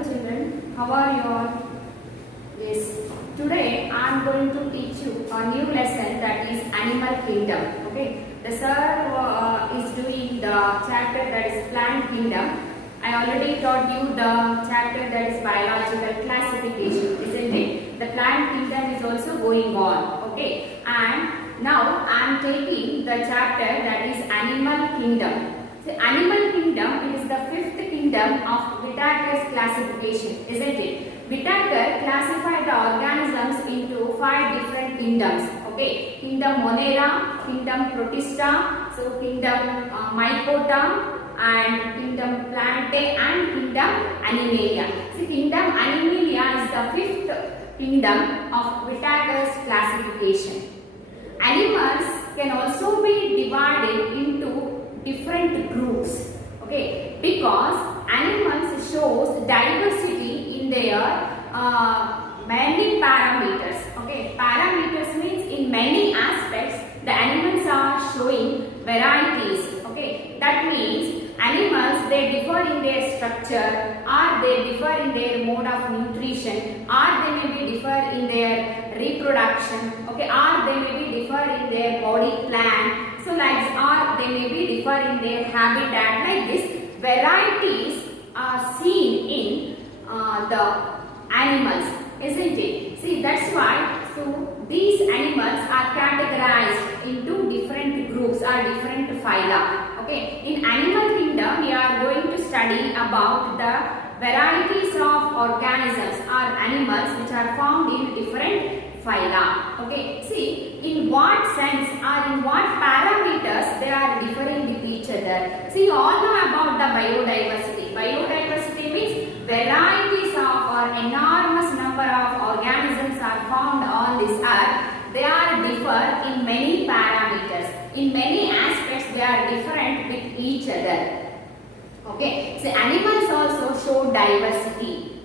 Hello children, how are you all? Yes, today I am going to teach you a new lesson, that is Animal Kingdom. Okay, the sir is doing the chapter that is Plant Kingdom. I already taught you the chapter that is Biological Classification, isn't it? The Plant Kingdom is also going on. Okay, and now I am taking the chapter that is Animal Kingdom. The Animal Kingdom is the fifth kingdom of Whittaker's classification, isn't it? Whittaker classified the organisms into 5 different kingdoms. Okay, Kingdom Monera, Kingdom Protista, so Kingdom Mycota, and Kingdom Plantae, and Kingdom Animalia. So Kingdom Animalia is the fifth kingdom of Whittaker's classification. Animals can also be divided into different groups, okay, because animals shows diversity in their many parameters. Okay, parameters means in many aspects the animals are showing varieties. Okay, that means animals, they differ in their structure, or they differ in their mode of nutrition, or they may be differ in their reproduction, okay, or they may be differ in their body plan. So like, or they may be differ in their habitat. Like this, varieties are seen in the animals, isn't it? See, that's why, so these animals are categorized into different groups or different phyla. Okay, in Animal Kingdom we are going to study about the varieties of organisms or animals which are found in different phyla. Okay, see in what sense or in what parameters they are differing with each other. See, you all know about the biodiversity. Biodiversity means varieties of or enormous number of organisms are found on this earth. They are differ in many parameters. In many aspects they are different with each other. Okay, so animals also show diversity.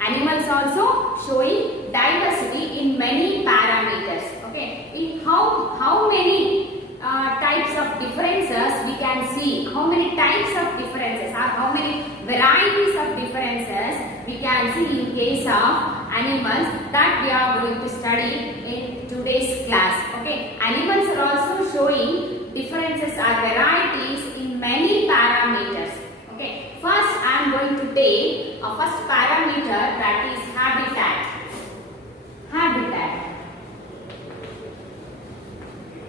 Animals also showing diversity in many parameters. Okay, in how many types of differences we can see, how many types of differences or how many varieties of differences we can see in case of animals, that we are going to study in today's class. Okay, animals are also showing differences or varieties in many parameters. Okay, first I am going to take a first parameter, that is habitat.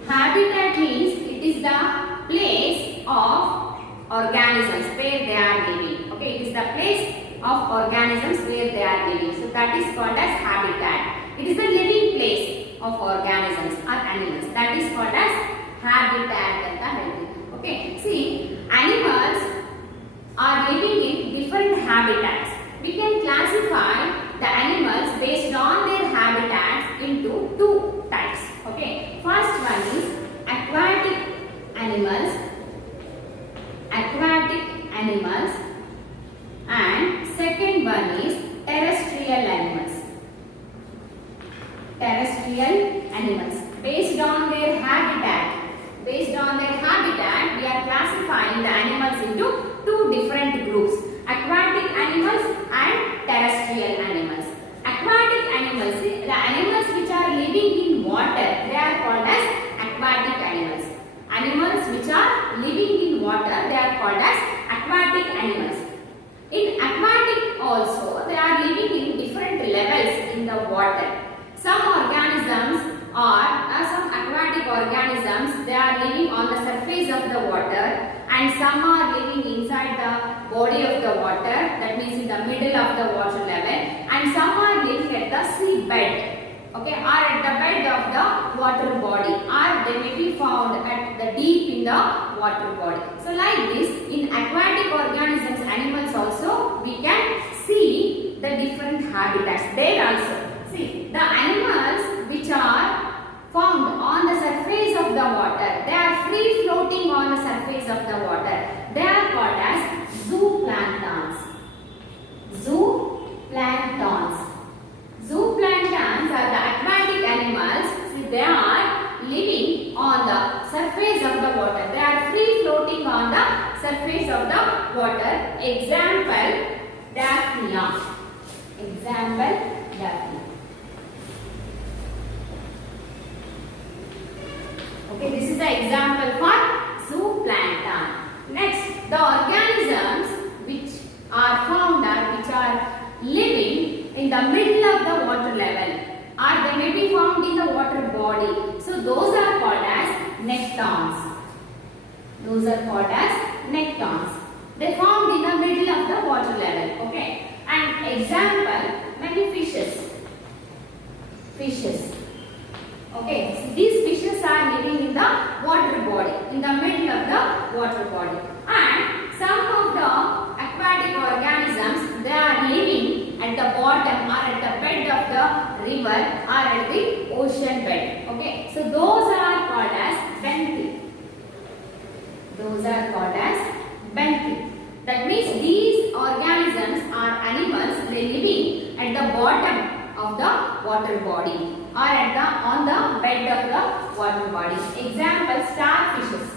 Habitat means it is the place of organisms where they are living. Okay, it is the place of organisms where they are living. So that is called as habitat. It is the living place of organisms or animals. That is called as habitat. Okay, see, animals are living in different habitats. We can classify the animals based on their habitats into 2 types. Okay, first one is aquatic animals, and second one is terrestrial animals. Based on their habitat, we are classifying the animals into 2 different groups: aquatic animals and terrestrial animals. Aquatic animals, the animals which are living in water, they are called as aquatic animals. Animals which are living in water, they are called as aquatic animals. In aquatic also, they are living in different levels in the water. Some organisms some aquatic organisms, they are living on the surface of the water, and some are living inside the body of the water, that means in the middle of the water level, and some are living at the sea bed, okay, or at the bed of the water body, or they may be found at the deep in the water body. So like this, in aquatic organisms, animals also, we can see the different habitats there also. See, the animals which are found on the surface of the water, they are free floating on the surface of the water. They are called as zooplanktons. Zooplanktons are the aquatic animals. See, they are living on the surface of the water. They are free floating on the surface of the water. Example, daphne. Daphnia. Example, Daphnia. Okay, this is the example for zooplankton. Next, the organisms which are found or which are living in the middle of the water level, or they may be found in the water body. So those are called as nectons. Those are called as nectons. They found in the middle of the water level. Okay. And example, many fishes. Fishes. Okay. So these fishes are living in the water body, in the middle of the water body. And some of the aquatic organisms, they are living at the bottom or at the bed of the river or at the ocean bed. Okay. So those are called as benthic. Those are called as benthic. That means these organisms are animals, they living at the bottom of the water body or at the on the bed of the water body. Example, starfishes.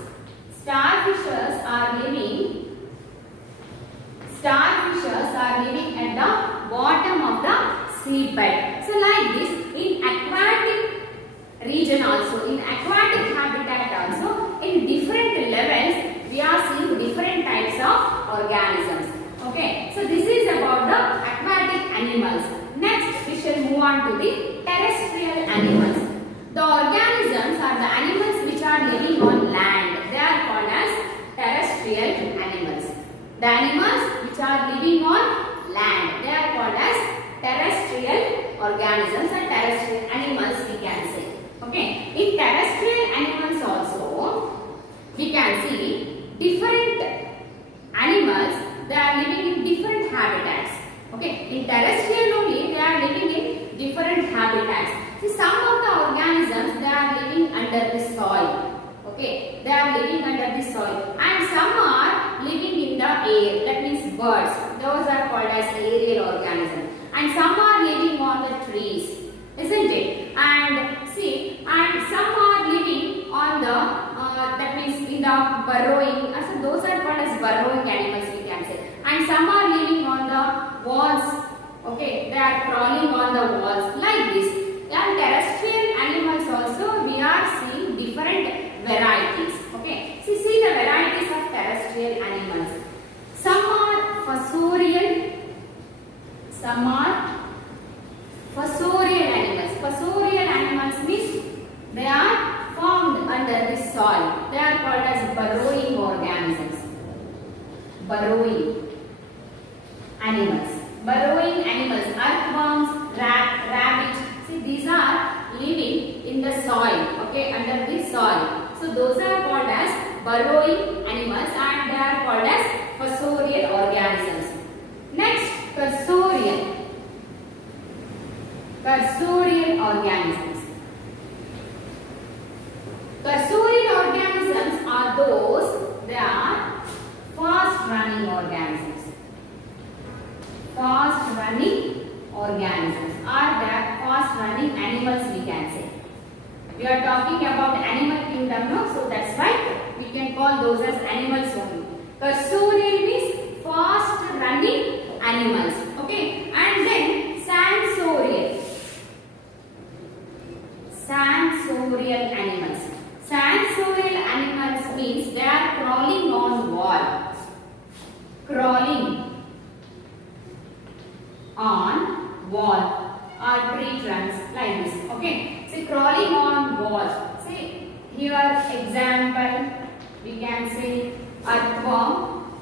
Starfishes are living at the bottom of the seabed. So like this, in aquatic region also, in aquatic habitat also, in different levels, we are seeing different types of organisms. Okay, so this is about the aquatic animals. Next, we shall move on to the terrestrial animals. The organisms are the animals which are living on land. They are called as terrestrial animals. The animals which are living on land, they are called as terrestrial organisms or terrestrial animals, we can say. Okay, in terrestrial animals also, we can see different animals, they are living in different habitats. Okay, in terrestrial only, they are living in different habitats. See, some of the organisms, they are living under the soil. Okay, they are living under the soil, and some are living in the air. That means birds. Those are called as aerial organisms. And some are living on the trees, isn't it? And see, and some are living on the that means in the burrowing. So those are called as burrowing animals, we can say. And some are living on the walls. Okay, they are crawling on the walls like this. And terrestrial animals also, we are seeing different varieties. Okay, see the varieties of terrestrial animals. Some are fossorial. Some are fossorial animals. Fossorial animals means they are found under the soil. They are called as burrowing organisms. Burrowing animals. Burrowing animals, earthworms, rabbits. See, these are living in the soil. Okay, under the soil. So those are called as burrowing animals, and they are called as fossorial organisms. Next, cursorial. Cursorial organisms. Cursorial organisms are those, they are fast running organisms. Fast running organisms are that fast running animals, we can say. We are talking about animal kingdom now, so that's why we can call those as animals only. Cursorial means fast running animals. Okay, and then sensorial. Sensorial animals. Sensorial animals means they are crawling on wall. Crawling on wall or tree trunks like this. Okay, see, crawling on wall. See here, example, we can say earthworm,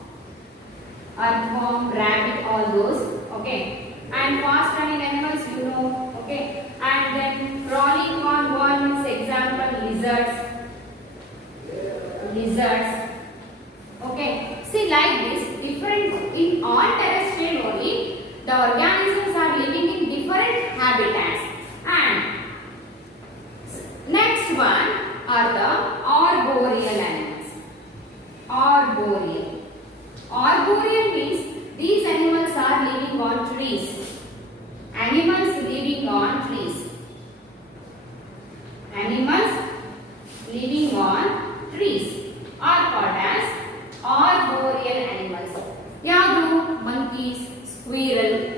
rabbit, all those. Okay, and fast running animals, you know. Okay, and then crawling on wall means example, lizards. Okay, see, like this, different in all terrestrial only, the organisms are living in different habitats. And next one are the arboreal animals. Arboreal means these animals are living on trees. Animals living on trees. Animals living on trees are called as arboreal animals. Yadu, monkeys, squirrel,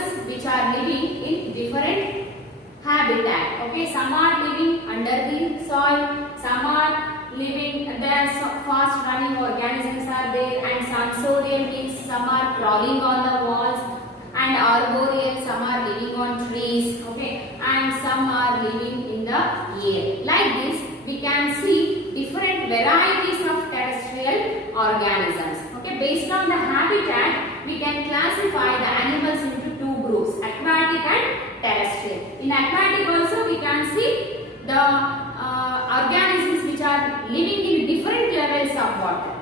animals which are living in different habitat. Okay, some are living under the soil, some are living, there fast running organisms are there, and sensorial means some are crawling on the walls, and arboreal, some are living on trees, okay, and some are living in the air. Like this, we can see different varieties of terrestrial organisms. Okay, based on the habitat, we can classify the animals into two groups, aquatic and terrestrial. In aquatic also, we can see the organisms which are living in different levels of water.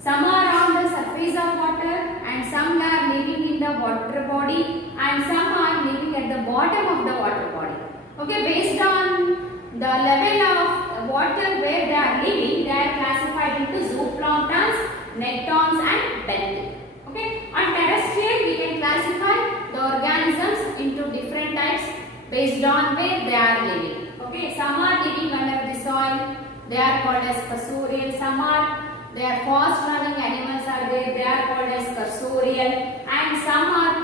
Some are on the surface of water, and some are living in the water body, and some are living at the bottom of the water body. Okay, based on the level of water where they are living, they are classified into zooplanktons, nectons and benthic. Okay, on terrestrial we can classify the organisms into different types based on where they are living. Okay, some are living under the soil, they are called as fossorial. Some are, they are fast running animals are there, they are called as cursorial, and some are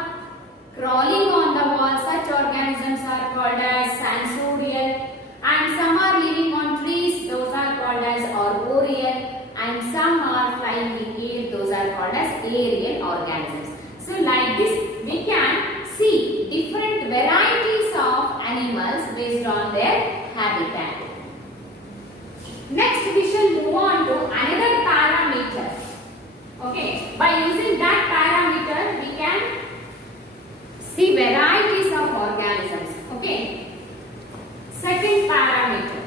crawling on the wall, such organisms are called as sensorial, and some are living on trees, those are called as arboreal, and some are flying in air, those are called as aerial organisms. So like this, we can see different varieties of animals based on their habitat. Next, we shall move on to another parameter. Okay, by using that parameter, we can see varieties of organisms. Okay, second parameter.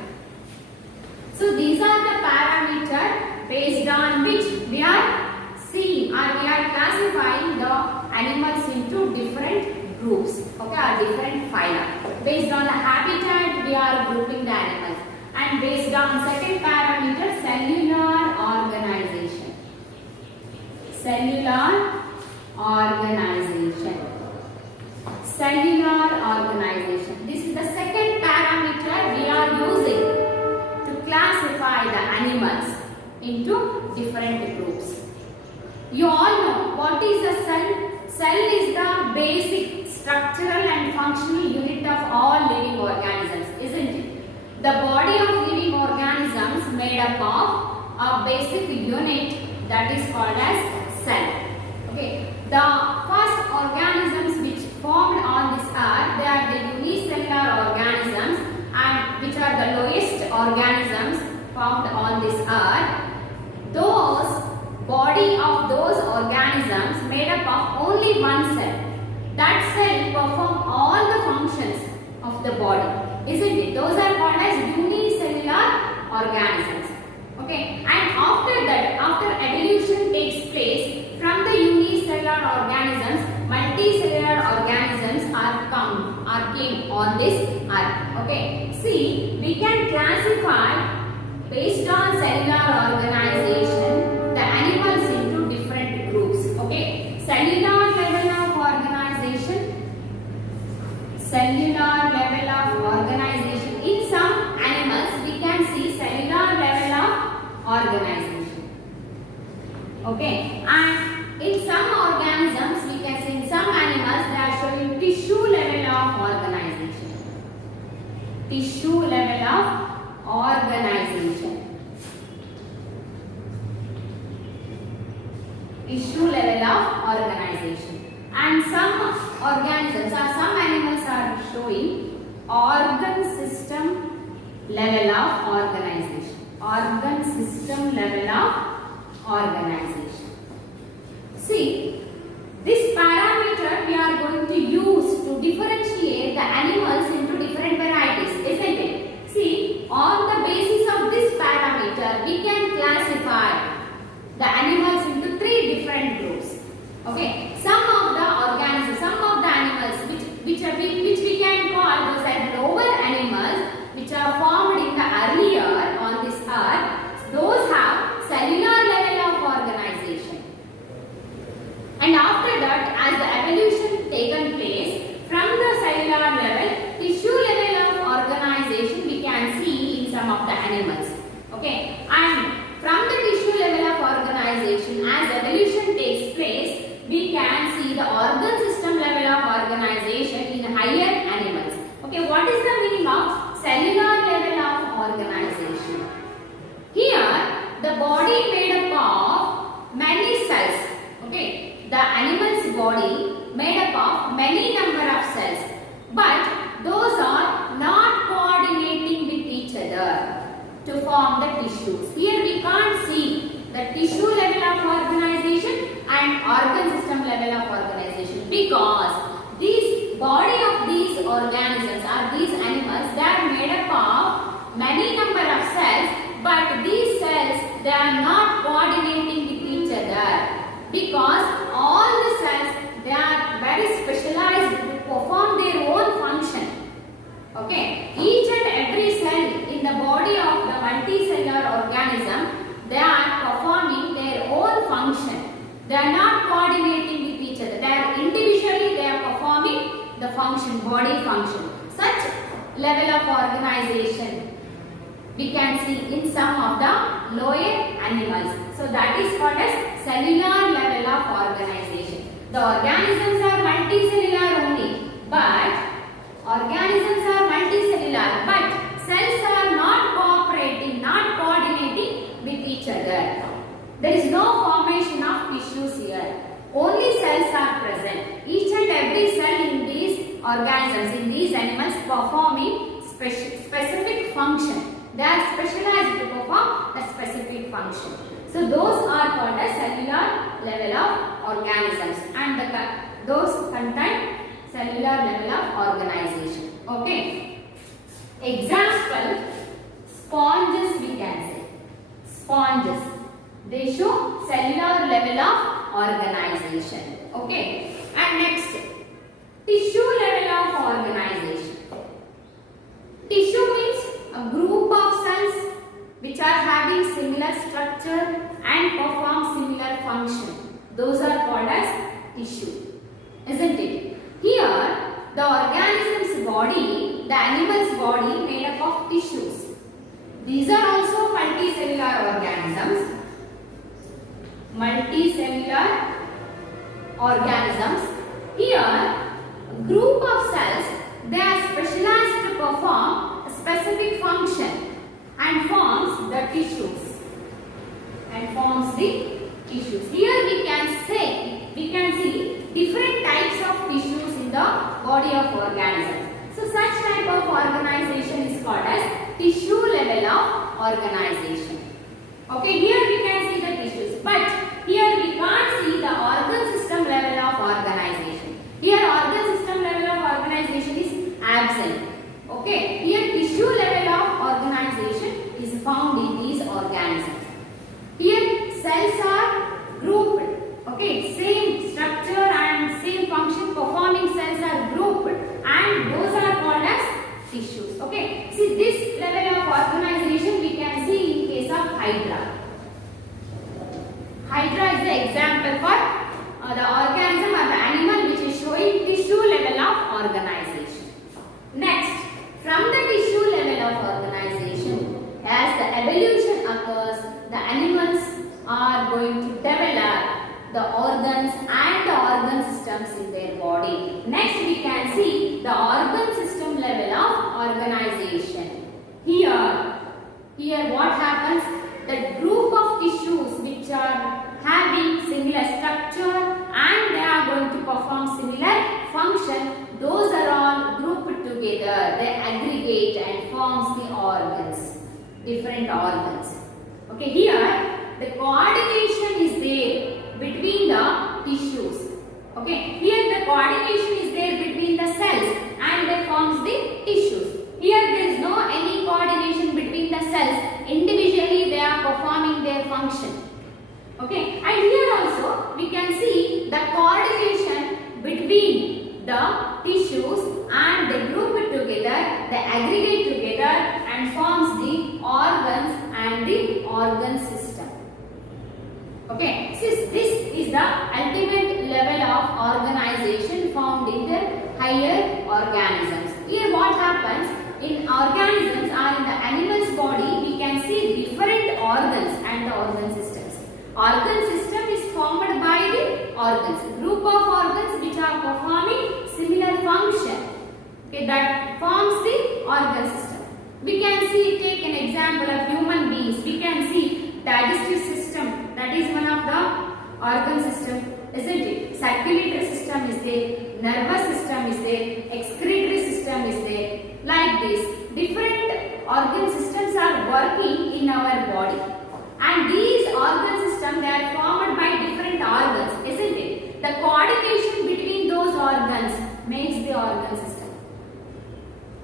So these are the parameters based on which we are seeing or we are classifying the animals into different groups. Okay, or different phyla. Based on the habitat, we are grouping the animals. And based on second parameter, cellular organization. Cellular organization. Cellular organization. This is the second parameter we are using to classify the animals into different groups. You all know what is a cell? Cell is the basic structural and functional unit of all living organisms, isn't it? The body of living organisms made up of a basic unit that is called as cell. Okay, the first organisms which formed on this earth, they are the unicellular organisms, and which are the lowest organisms found on this earth. Those body of those organisms made up of only one cell. That cell perform all the functions of the body. Isn't it? Those are called as unicellular organisms. Okay, and after that, after evolution takes place, from the unicellular organisms, multicellular organisms came on this earth. Okay, see, we can classify based on cellular organization the animals into different groups. Okay, cellular level of organization, cellular level of organization. In some animals, we can see cellular level of organization. Okay, and in some organisms, we can see in some animals they are showing tissue level of organization. Tissue level of organization. Tissue level of organization. And some organisms or some animals are showing organ system level of organization. Organ system level of organization. See, this parameter we are going to use to differentiate the animals into different varieties, isn't it? See, on the basis of this parameter, we can classify the animals into three different groups. Okay, some of the organisms, some of the animals which we can call those as lower animals, which are formed in the earlier on this earth, those have cellular level of organization. And after that, as the evolution taken place, cells, but those are not coordinating with each other to form the tissues. Here we can't see the tissue level of organization and organ system level of organization, because these body of these organisms or these animals, they are made up of many number of cells, but these cells, they are not coordinating with each other, because all the cells, they are very specialized to perform their own function. Okay, each and every cell in the body of the multicellular organism, they are performing their own function. They are not coordinating with each other. They are individually, they are performing the function, body function. Such level of organization we can see in some of the lower animals. So that is called as cellular level of organization. The organisms are multicellular only, but cells are not cooperating, not coordinating with each other. There is no formation of tissues here. Only cells are present. Each and every cell in these organisms, in these animals, performing specific function. They are specialized to perform a specific function. So those are called as cellular level of organisms, and those contain cellular level of organization. Okay. Example, sponges we can say. Sponges. They show cellular level of organization. Okay. And next, tissue level of organization. Tissue means a group of cells which are having similar structure and perform similar function. Those are called as tissue, isn't it? Here, the organism's body, the animal's body, made up of tissues. These are also multicellular organisms. Multicellular organisms. Here, group of cells, they are specialized to perform a specific function and forms the tissues. Here we can see different types of tissues in the body of organisms. So such type of organization is called as tissue level of organization. Okay, here we can see the tissues, but here we can't see the organ system level of organization. Here organ system level of organization is absent. Okay, here tissue level of organization is found in these organisms. Here cells are grouped. Okay, same structure and same function performing cells are grouped, and those are called as tissues. Okay, see this level of organization we can see in case of Hydra. Hydra is the example for the organism or the animal which is showing tissue level of organization. Next, from the tissue level of organization, as the evolution occurs, the animals are going to develop the organs and the organ systems in their body. Next, we can see the organ system level of organization. Here what happens? The group of tissues which are having similar structure and they are going to perform similar function, those are all grouped together. They aggregate and forms the organs, different organs. Okay, here the coordination is there between the tissues. Okay, here the coordination is there between the cells and they forms the tissues. Here there is no any coordination between the cells. Individually they are performing their function. Okay, and here also we can see the coordination between the tissues and they group it together, they aggregate together and forms the organs and the organ system. Okay, since this is the ultimate level of organization found in the higher organisms. Here what happens in organisms or in the animal's body, we can see different organs and the organ systems. Organ system is formed by the organs, group of organs which are performing similar function. Okay, that forms the organ system. We can see, take an example of human beings. We can see digestive system, that is one of the organ system, isn't it? Circulatory system is there, nervous system is there, organ system.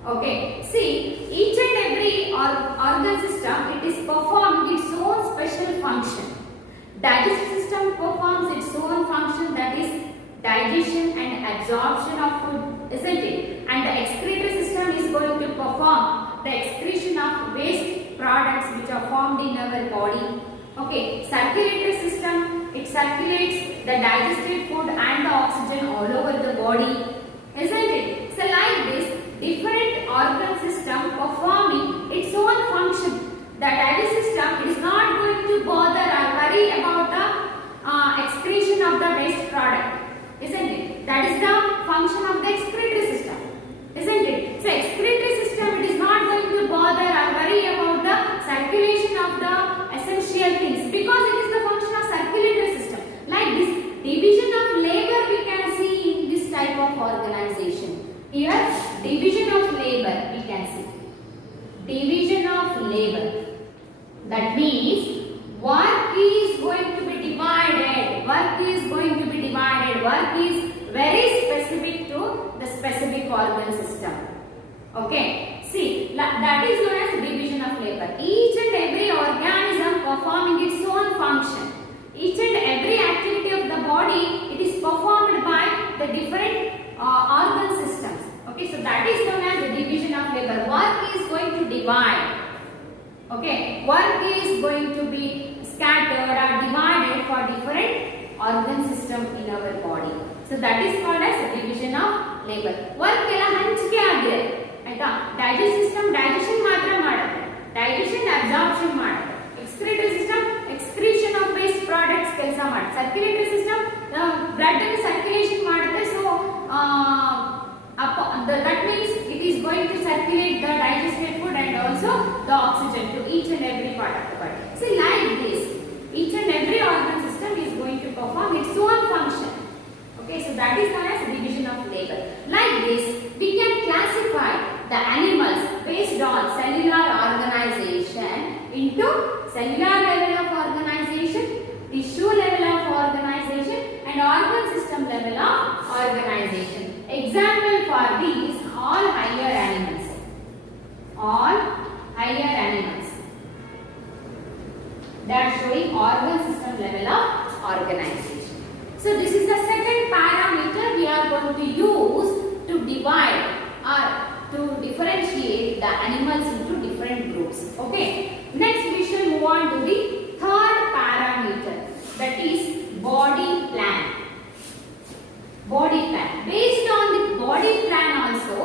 Okay, see, each and every organ system, it is performing its own special function. Digestive system performs its own function, that is digestion and absorption of food, isn't it? And the excretory system is going to perform the excretion of waste products which are formed in our body. Okay, circulatory system, it circulates the digested food and the oxygen all over the body, isn't it? So like this, different organ system performing its own function. The digestive system is not going to bother or worry about the excretion of the waste product, isn't it? That is the function of the excretory system, isn't it? So excretory system, it is not going to bother or worry about the circulation of the essential things because it is the function of circulatory system. Like this division of labor we can see in this type of organization. Here division of labor we can see. Division of labor. That means work is going to be divided. Work is going to be divided. Work is very specific to the specific organ system. Okay. See, that is known as division of labor. Each and every organism performing its own function. Each and every activity of the body, it is performed by the different organ systems. Okay, so that is known as the division of labor. Work is going to divide. Okay, work is going to be scattered or divided for different organ system in our body. So that is called as the division of labor. Work ಎಲ್ಲ ಹಂಚಿಕೆ ಆಗಿದೆ ಆಯ್ತಾ. Digest system digestion ಮಾತ್ರ ಮಾಡುತ್ತೆ, digestion absorption ಮಾಡುತ್ತೆ. Excretory system excretion of waste products ಕೆಲಸ ಮಾಡುತ್ತೆ. Circulatory system blood ಅನ್ನು ಸರ್ಕ್ಯುಲೇಷನ್ ಮಾಡುತ್ತೆ. So that means it is going to circulate the digested food and also the oxygen to each and every part of the body. See, like this, each and every organ system is going to perform its own function. Okay, so that is known as division of labor. Like this, we can classify the animals based on cellular organization into cellular level of organization, tissue level of organization, and organ system level of organization. Example for these, all higher animals. All higher animals. They are showing organ system level of organization. So this is the second parameter we are going to use to divide or to differentiate the animals into different groups. Okay. Next we shall move on to the third parameter, that is body plan. Body plan. Based on the body plan also,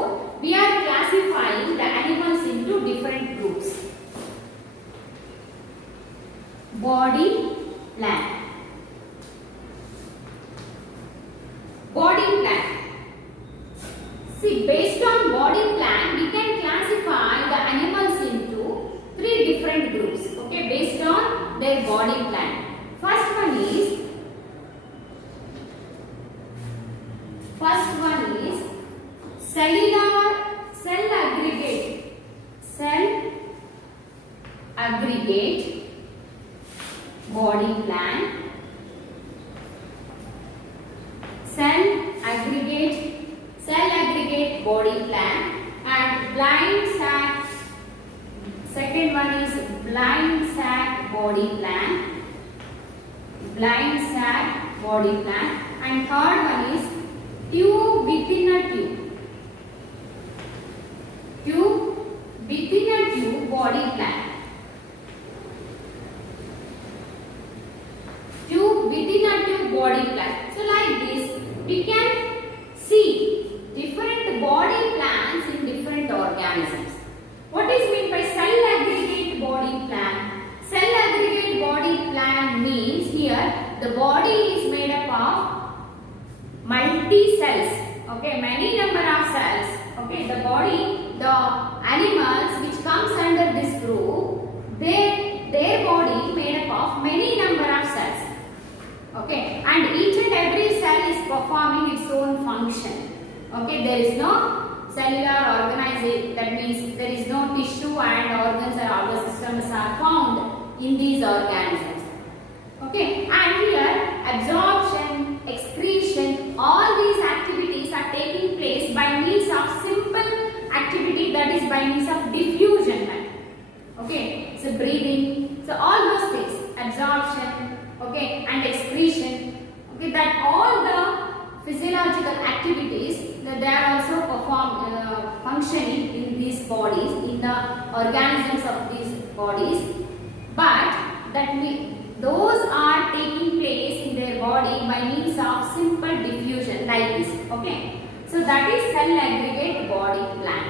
we are classifying the animals into different groups. Body plan. Body plan. See, based on body plan, we can classify the animals into three different groups. Okay, based on their body plan. First one is cellular cell aggregate body plan. Cell aggregate body plan and blind sac. Second one is blind sac body plan. Blind sac body plan, and third one is tube within a tube. Tube within a tube body plan. Tube within a tube body plan. So like this, we can see different body plans in different organisms. What is meant by cell aggregate body plan? Cell aggregate body plan means here the body is made up of multi cells. Okay, many number of cells. Okay, the body, the animals which comes under this group, their body made up of many number of cells. Okay, and each and every cell is performing its own function. Okay, there is no cellular organization, that means there is no tissue and organs or organ systems are found in these organisms. Okay, and here absorption, excretion, all these activities are taking place by means that is by means of diffusion method. Okay, so breathing, so all those things, absorption, okay, and excretion, okay, that all the physiological activities that they are also functioning in these bodies, in the organisms of these bodies, but those are taking place in their body by means of simple diffusion like this. Okay, so that is cell aggregate body plan.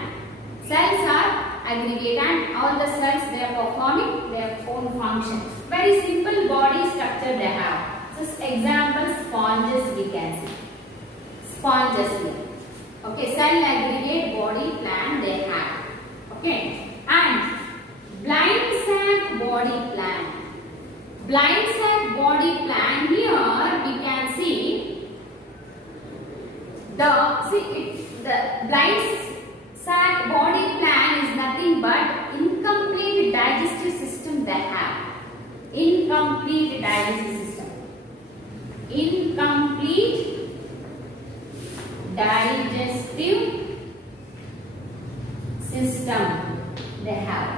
Cells are aggregate and all the cells they are performing their own function. Very simple body structure they have. So example, sponges we can see. Sponges here. Okay, cell aggregate body plan they have. Okay, and blind sac body plan. Blind sac body plan, here we can see the blind sac body plan is nothing but incomplete digestive system they have. Incomplete digestive system. Incomplete digestive system they have.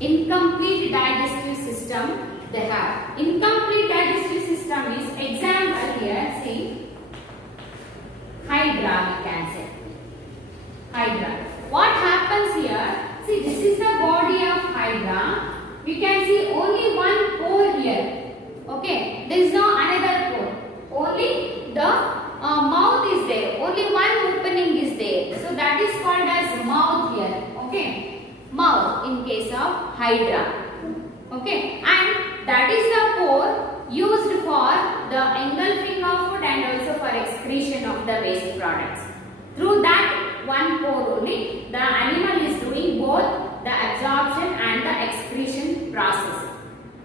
Incomplete digestive system they have. Incomplete digestive system is example here, see, Hydra we can say. Hydra. What happens here? See, this is the body of Hydra. We can see only one pore here. Okay, there is no another pore. Only the mouth is there. Only one opening is there. So that is called as mouth here. Okay, mouth in case of Hydra. Okay, and that is the pore used for the engulfing of food and also for excretion of the waste products. Through that one pore only, the animal is doing both the absorption and the excretion process.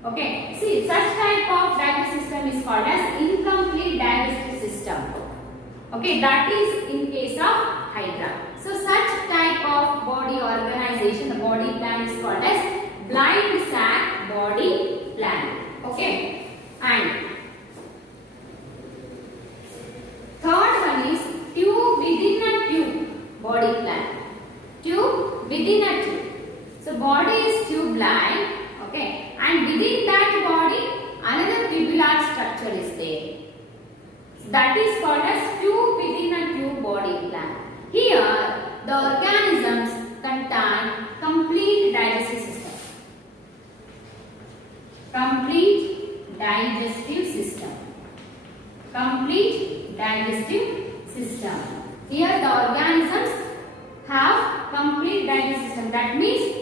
Okay, see, such type of digestive system is called as incomplete digestive system. Okay, that is in case of Hydra. So such type of body organization, the body plan is called as blind sac body plan. Okay, and third one is tube within a tube body plan. Tube within a tube. So body is tube-like. Okay, and within that body another tubular structure is there. So that is called as tube within a tube body plan. Here the organisms contain complete digestive system. Complete digestive system. Complete digestive system. Here the organisms have complete digestive system. That means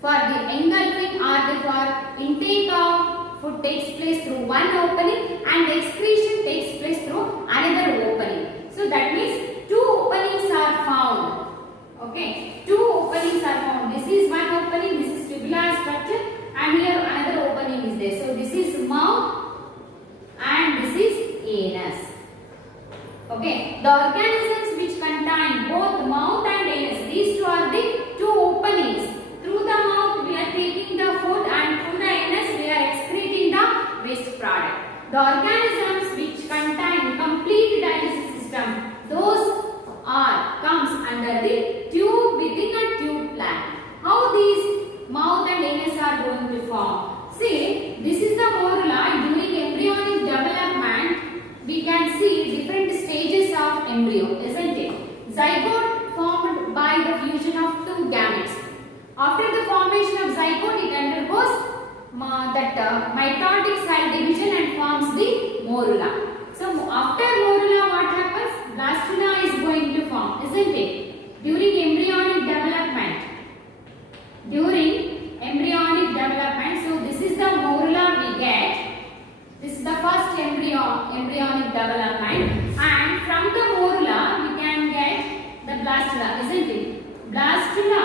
for the engulfing or for intake of food takes place through one opening and excretion takes place through another opening. So that means two openings are found. Okay, two openings are found. This is one opening, this is tubular structure, and here another opening is there. So this is mouth and this is anus. Okay, the organisms which contain both mouth and anus, these two are the two openings. Through the mouth we are taking the food and through the anus we are excreting the waste product. The organisms which contain complete digestive system, those comes under the tube within a tube plan. How these mouth and anus are going to form? See, this is the morula. During embryonic development, we can see different stages of embryo, isn't it? Zygote formed by the fusion of two gametes. After the formation of zygote, it undergoes mitotic cell division and forms the morula. So after morula, what happens? Blastula is going to form, isn't it? During embryonic development. During embryonic development, so this is the morula we get. This is the first embryonic development, and from the morula we can get the blastula, isn't it? Blastula.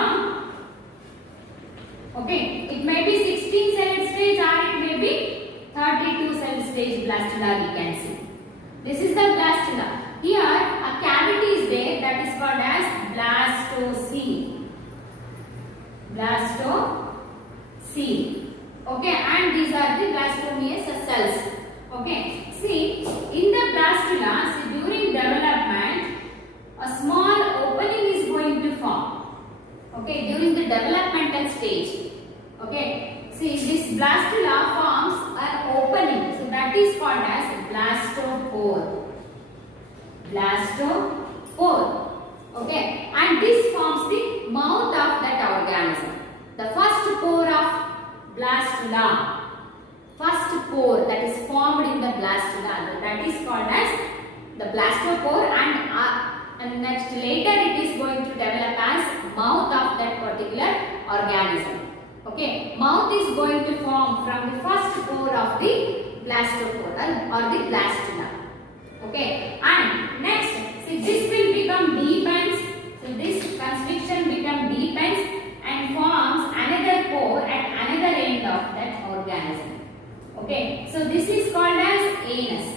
Okay, it may be 16 cell stage or it may be 32 cell stage blastula we can see. This is the blastula. Here a cavity is there, that is called as blastocele. Blastocele. Okay, and these are the blastomeous cells. Okay, see, in the blastula, see, during development, a small opening is going to form. Okay, during the developmental stage. Okay, see this blastula forms an opening, so that is called as blastopore. Blastopore. Okay, and this forms the mouth of that organism. The first pore of blastula, first pore that is formed in the blastula, that is called as the blastopore, and next later it is going to develop as mouth of that particular organism. Okay, mouth is going to form from the first pore of the blastopore or the blastula. Okay, and next, see this will become deepens. So this constriction become deepens and forms another pore at another end of that organism. Okay, so this is called as anus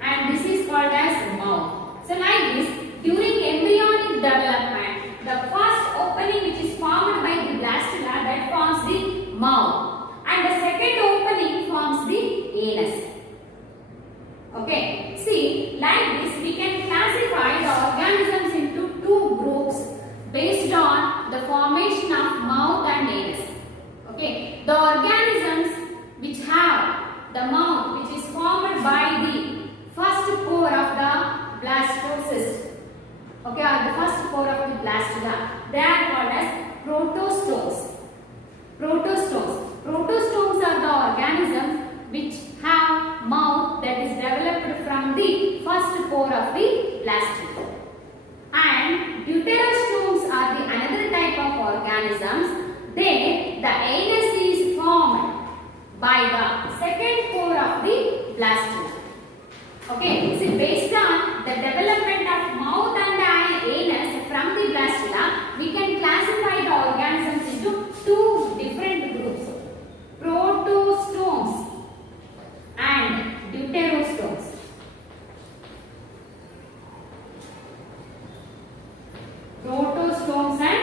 and this is called as mouth. So like this, during embryonic development, the first opening which is formed by the blastula, that forms the mouth, and the second opening forms the anus. Okay, see like this we can classify the organisms into two groups based on the formation of mouth and anus. Okay, the organisms which have the mouth which is formed by the first pore of the blastocyst, okay, or the first pore of the blastula, they are called as protostomes. Protostomes. Protostomes are the organisms which have mouth that is developed from the first pore of the blastula. And deuterostomes are the another type of organisms. They, the anus is formed by the second pore of the blastula. Okay, see based on the development of mouth and the anus from the blastula, we can classify the organisms into two different groups, protostomes and deuterostomes. Protostomes and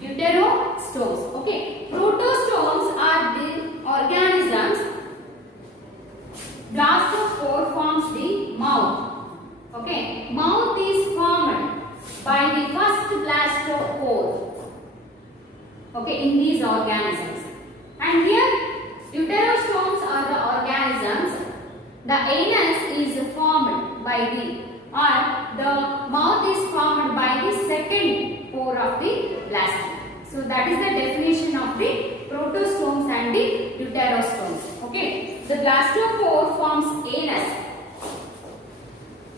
deuterostomes. Okay, protostomes are the organisms. Blastopore forms the mouth. Okay, mouth is formed by the first blastopore. Okay, in these organisms. And here, deuterostomes are the organisms. The anus is formed by the mouth is formed by the second pore of the blastula. So that is the definition of the protostomes and the deuterostomes. Okay, the blastopore forms anus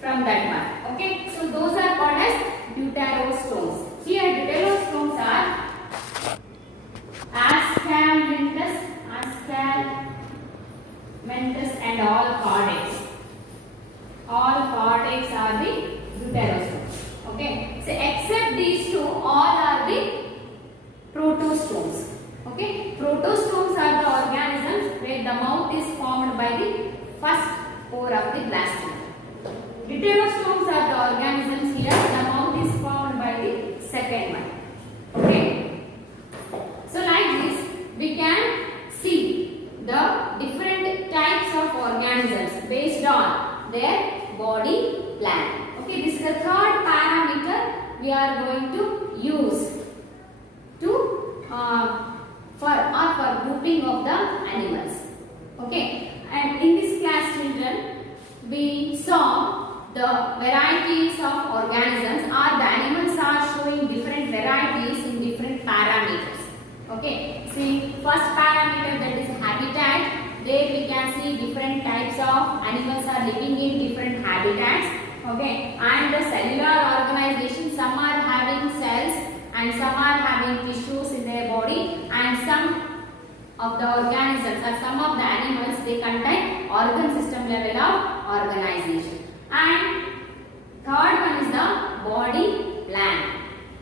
from that one. Okay, so those are called as deuterostomes. Here deuterostomes are ascalmentous and all chordates. All chordates are the deuterostomes. Okay, so except these two, all are the protostomes. Okay, protostomes are the organisms where the mouth is formed by the first pore of the blastula. Deuterostomes are the organisms here the mouth is formed by the second one. Okay, so like this we can see the different types of organisms based on their body plan. Okay, this is the third parameter we are going to use to for grouping of the animals. Okay, and in this class children we saw the varieties of organisms, or the animals are showing different varieties in different parameters. Okay, see first parameter, that is habitat. There we can see different types of animals are living in different habitats. Okay, and the cellular organization, some are having cells and some are having tissues in their body, and some of the organisms or some of the animals, they contain organ system level of organization. And third one is the body plan.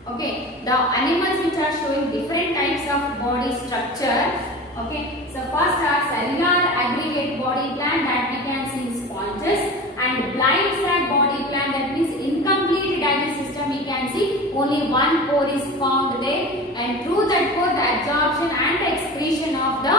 Okay, the animals which are showing different types of body structure. Okay, so first are cellular aggregate body plan, that we can see in sponges, and blind flat body plan, that means incomplete digestive system, we can see only one pore is found there, and through that pore the absorption and excretion of the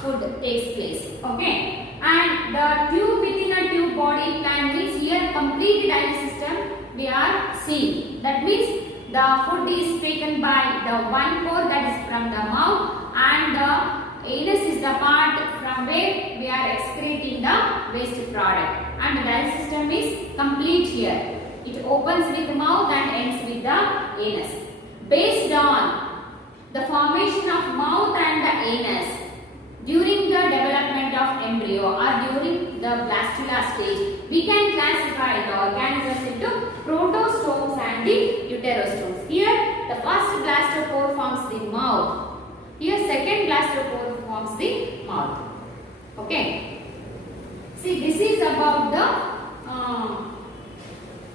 food takes place. Okay, and the tube within a tube body plan means here complete digestive system we are seeing. That means the food is taken by the one pore, that is from the mouth, and the anus is the part from where we are excreting the waste product, and the digestive system is complete here. It opens with the mouth and ends with the anus. Based on the formation of mouth and the anus during the development of embryo or during the blastula stage, we can classify the organisms into protostomes and the uterostomes. Here, the first blastopore forms the mouth. Here, second blastopore forms the mouth. Okay. See, this is about the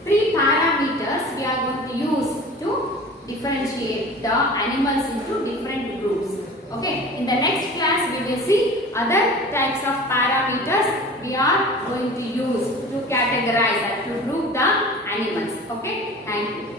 three parameters we are going to use to differentiate the animals into different groups. Okay, in the next class we will see other types of parameters we are going to use to categorize or to group the animals. Okay, thank you.